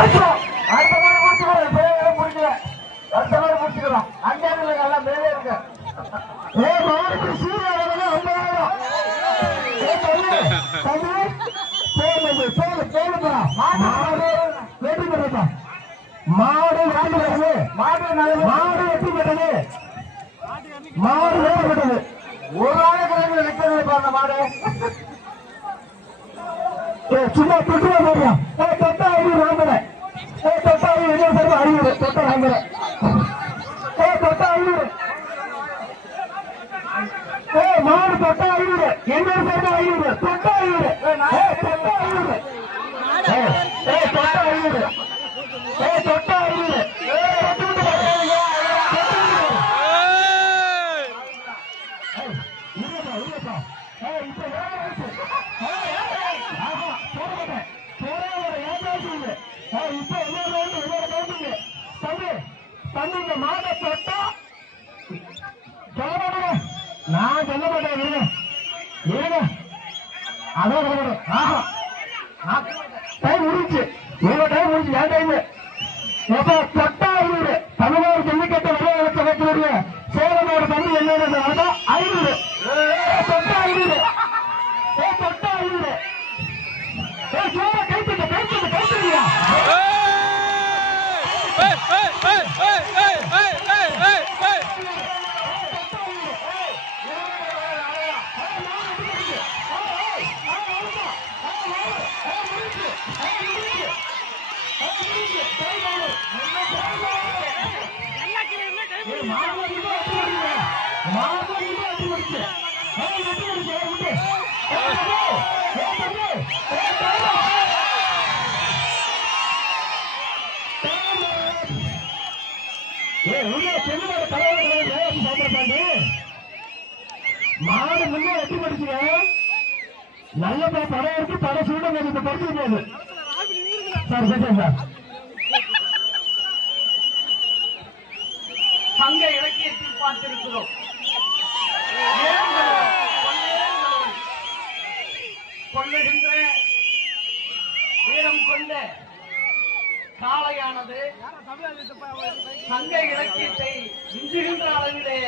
அடுத்த மாதிரி முடிச்சுக்கிறோம். பேரை முடிக்கல. அடுத்த மாதிரி முடிச்சுக்கிறோம். அங்கே எல்லாம் மேலே இருக்கு. மாடு சூரிய மாடு வெற்றி பெற்றது. மாடு வெற்றி பெற்றது. ஒரு ஆளுக்கு நிற்கிறது பாருங்க மாடு. சும்மா தொட்டுவா போடுறோம். தொட்டா ஐநூறு வாங்குற. தொட்டா ஐநூறு தொட்டா வாங்குற. தொட்டா ஐநூறு. மாடு தொட்டா ஐநூறு. எண்ணூறு சேர்ந்தா ஐநூறு. தொட்டா ஐநூறு. தொட்டா ஐநூறு. தொட்டா ஐநூறு. தொட்டா ஐநூறு. தம்பிங்க மாட தொட்டா நான் சொல்ல மாட்டேன். இருங்க அதான் டைம் முடிஞ்சு. உங்க டைம் முடிஞ்சு. என் டைம் எப்ப தொட்டா ஐநூறு. தமிழ்நாடு ஜல்லிக்கட்டு வரைய வைக்கக்கூடிய சேலமோட தம்பி என்ன ஐநூறு. தொட்டா ஐநூறு. தொட்டா ஐநூறு. கைத்துங்க கைத்துங்க கைத்துங்க. மாடு முன்னே வெட்டி படிச்சுங்க. நல்ல படம் இருக்கு. படம் சூட படிச்சிருக்காது சார். பேசுறேன் சார். சங்க இலக்கியத்தில் பார்த்திருக்கிறோம். கொள்ளுகின்ற வீரம் கொண்ட காளையானது சங்க இலக்கியத்தை மிஞ்சுகின்ற அளவிலே